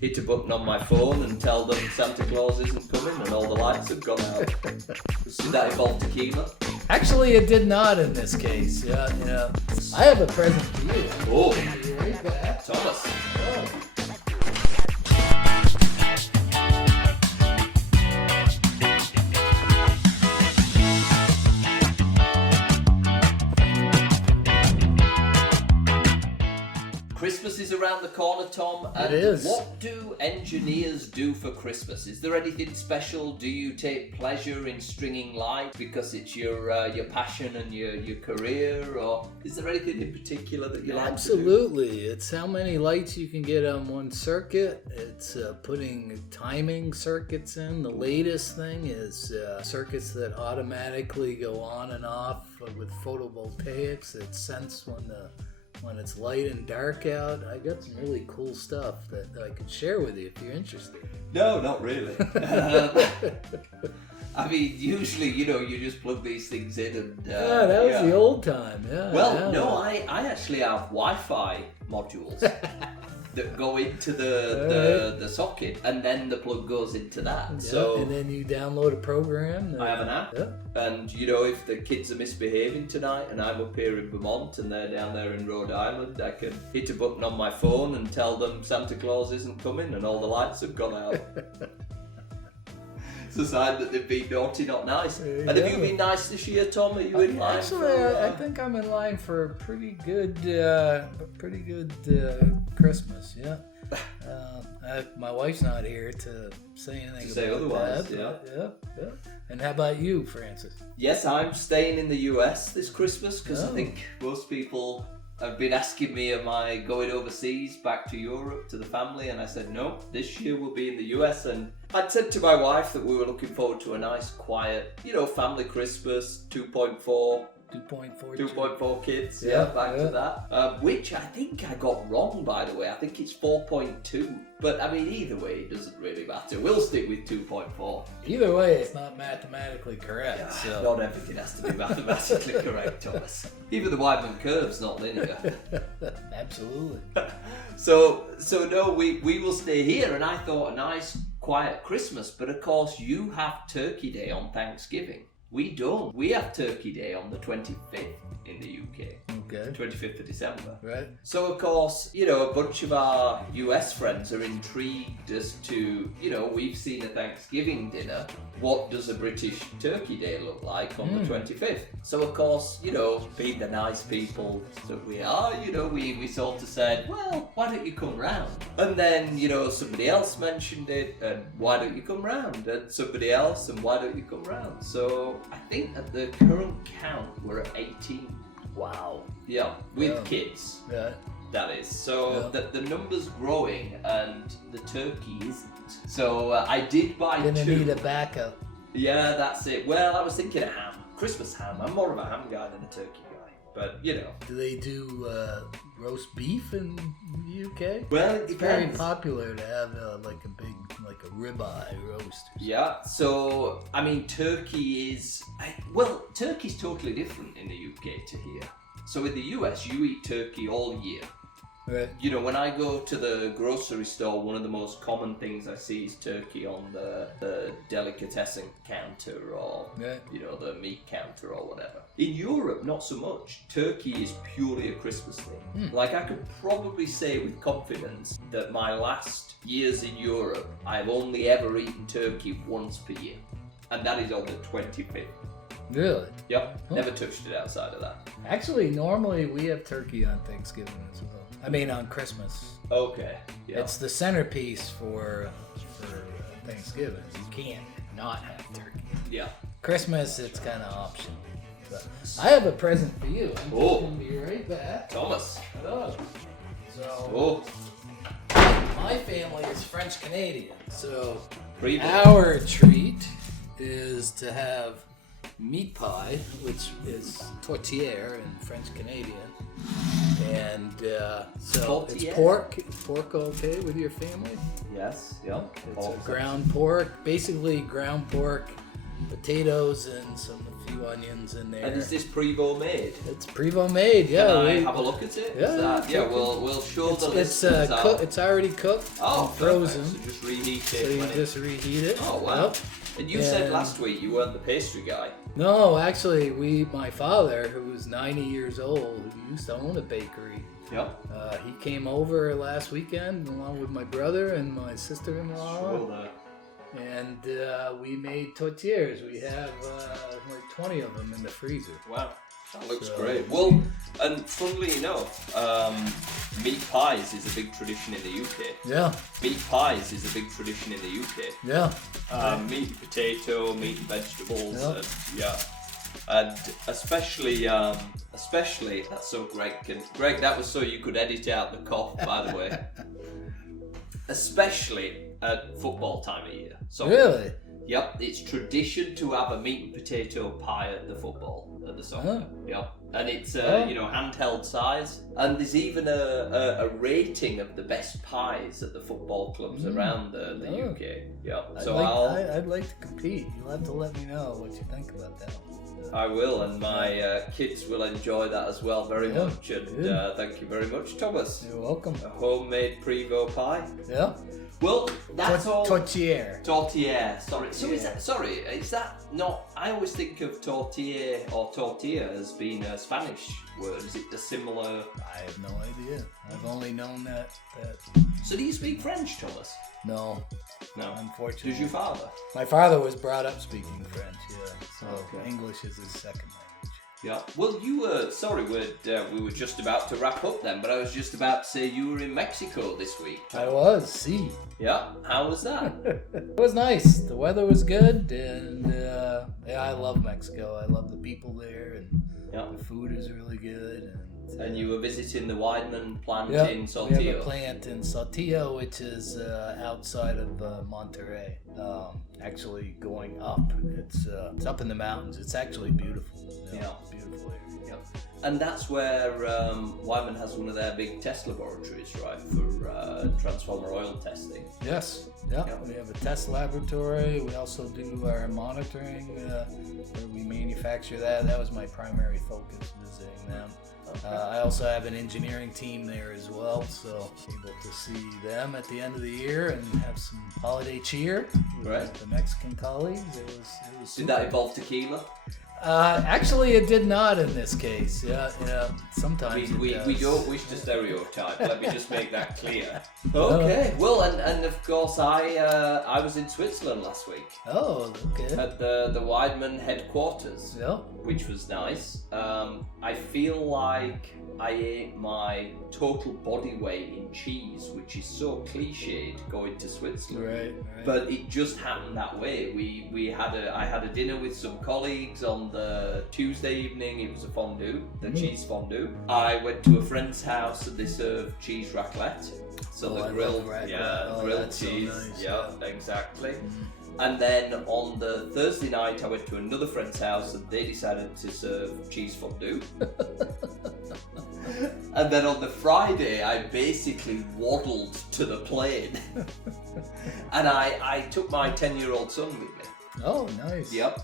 hit a button on my phone and tell them Santa Claus isn't coming and all the lights have gone out. Did that involve tequila? Actually, it did not in this case. Yeah. I have a present for you. Oh, You ready for that? Thomas. Oh. Christmas is around the corner, Tom, and It is. What do engineers do for Christmas? Is there anything special? Do you take pleasure in stringing lights because it's your passion and your career, or is there anything in particular that you like to do? Absolutely. It's how many lights you can get on one circuit. It's putting timing circuits in. The latest thing is circuits that automatically go on and off with photovoltaics that sense when it's light and dark out. I got some really cool stuff that I could share with you if you're interested. No, not really. I mean, usually, you just plug these things in and... that was the old time, yeah. Well, yeah. no, I actually have Wi-Fi modules that go into the socket, and then the plug goes into that. Yeah, So and then you download a program. I have an app, and if the kids are misbehaving tonight and I'm up here in Vermont and they're down there in Rhode Island, I can hit a button on my phone and tell them Santa Claus isn't coming and all the lights have gone out. It's a sign that they've been naughty, not nice. And have you been nice this year, Tom? Are you in line? Actually, I think I'm in line for a pretty good Christmas. Yeah. My wife's not here to say anything about otherwise, that. Yeah. And how about you, Francis? Yes, I'm staying in the US this Christmas because I think most people have been asking me, am I going overseas back to Europe to the family? And I said, no, this year we'll be in the US. And I'd said to my wife that we were looking forward to a nice, quiet, family Christmas, 2.4 kids, back to that. Which I think I got wrong, by the way. I think it's 4.2. But I mean, either way, it doesn't really matter. We'll stick with 2.4. Either way, it's not mathematically correct. So. Not everything has to be mathematically correct, Thomas. Even the Weidman curve's not linear. Absolutely. So no, we will stay here. And I thought a nice, quiet Christmas. But of course, you have Turkey Day on Thanksgiving. We don't. We have Turkey Day on the 25th in the UK. Okay. 25th of December. Right. So, of course, a bunch of our US friends are intrigued as to, we've seen a Thanksgiving dinner. What does a British Turkey Day look like on the 25th? So, of course, being the nice people that we are, we sort of said, well, why don't you come round? And then, somebody else mentioned it, and why don't you come round? And somebody else, and why don't you come round? So, I think at the current count, we're at 18. Wow. Yeah, with kids. Yeah. That is. So the number's growing and the turkey isn't. So I did buy Gonna two. need a backup. Yeah, that's it. Well, I was thinking a ham. Christmas ham. I'm more of a ham guy than a turkey guy. But, Do they do roast beef in the UK? Well, it It's very depends. popular to have like a ribeye roast. Yeah, so, I mean, turkey is... turkey's totally different in the UK to here. So in the US, you eat turkey all year. Right. When I go to the grocery store, one of the most common things I see is turkey on the delicatessen counter or, the meat counter or whatever. In Europe, not so much. Turkey is purely a Christmas thing. Like, I could probably say with confidence that my last years in Europe, I've only ever eaten turkey once per year. And that is on the 25th. Really? Yep, never touched it outside of that. Actually, normally we have turkey on Thanksgiving as well. I mean, on Christmas. Okay. Yeah. It's the centerpiece for Thanksgiving. You can't not have turkey. Yeah. Christmas, it's kind of optional. But I have a present for you. I'm Oh. going to be right back. Thomas. Hello. So, Oh. my family is French Canadian. So, Pretty our treat is to have meat pie, which is tourtière in French Canadian. And so it's Tourtière? pork. Is pork okay with your family? Yes. Yep. It's a ground pork, basically ground pork potatoes and a few onions in there. And is this Prevo made? It's Prevo made, yeah. Can I have a look at it? Yeah, We'll show the it's listeners how. it's already cooked. Oh, and frozen. perfect. So just reheat So it. you when just reheat it. Oh wow! Yep. And you said last week you weren't the pastry guy. No, actually, my father, who was 90 years old, who used to own a bakery. Yep. He came over last weekend along with my brother and my sister-in-law. Sure. And we made tortillas. We have like 20 of them in the freezer. Wow, that looks great. Well, and funnily enough, meat pies is a big tradition in the UK. Yeah. Meat pies is a big tradition in the UK. Yeah. Meat and potato, meat and vegetables. Yep. And especially that's so Greg, that was so you could edit out the cough, by the way. Especially at football time of year. So, Really? Yep, it's tradition to have a meat and potato pie at the soccer. Yep, and it's handheld size, and there's even a rating of the best pies at the football clubs around the UK. Yep, so I'd like to compete. You'll have to let me know what you think about that one. I will, and my kids will enjoy that as well very much. And thank you very much, Thomas. You're welcome. A homemade Prevo pie. Yeah. Well, that's all. Tortilla. Sorry. So is that not? I always think of tortilla or tortilla as being a Spanish word. Is it a similar? I have no idea. I've only known that. So do you speak French, Thomas? No, Does unfortunately. your father? My father was brought up speaking French. Yeah. So Okay. English is his second language. Yeah. Well, you were sorry. We were just about to wrap up then, but I was just about to say you were in Mexico this week. I was. See. Yeah. How was that? It was nice. The weather was good, and I love Mexico. I love the people there, and the food is really good. And you were visiting the Weidman plant in Saltillo. We have a plant in Saltillo, which is outside of Monterrey. Actually, going up. It's up in the mountains. It's actually beautiful. Beautiful area. Yeah. And that's where Weidman has one of their big test laboratories, right, for transformer oil testing. Yes. Yeah. We have a test laboratory. We also do our monitoring where we manufacture that. That was my primary focus, visiting them. I also have an engineering team there as well, so able to see them at the end of the year and have some holiday cheer with the Mexican colleagues. It was super. Did that involve tequila? Actually, it did not in this case. Yeah. Sometimes we don't wish to stereotype. Let me just make that clear. Okay. Well, and of course, I was in Switzerland last week. Oh, okay. At the Weidman headquarters. Yeah. Which was nice. I feel like I ate my total body weight in cheese, which is so cliched going to Switzerland. Right. But it just happened that way. I had a dinner with some colleagues on the Tuesday evening. It was a fondue, the cheese fondue. I went to a friend's house and they served cheese raclette. So the grilled, grilled cheese. So nice. Yeah, exactly. And then on the Thursday night, I went to another friend's house and they decided to serve cheese fondue. And then on the Friday, I basically waddled to the plane. And I took my 10-year-old son with me. Oh, nice. Yep.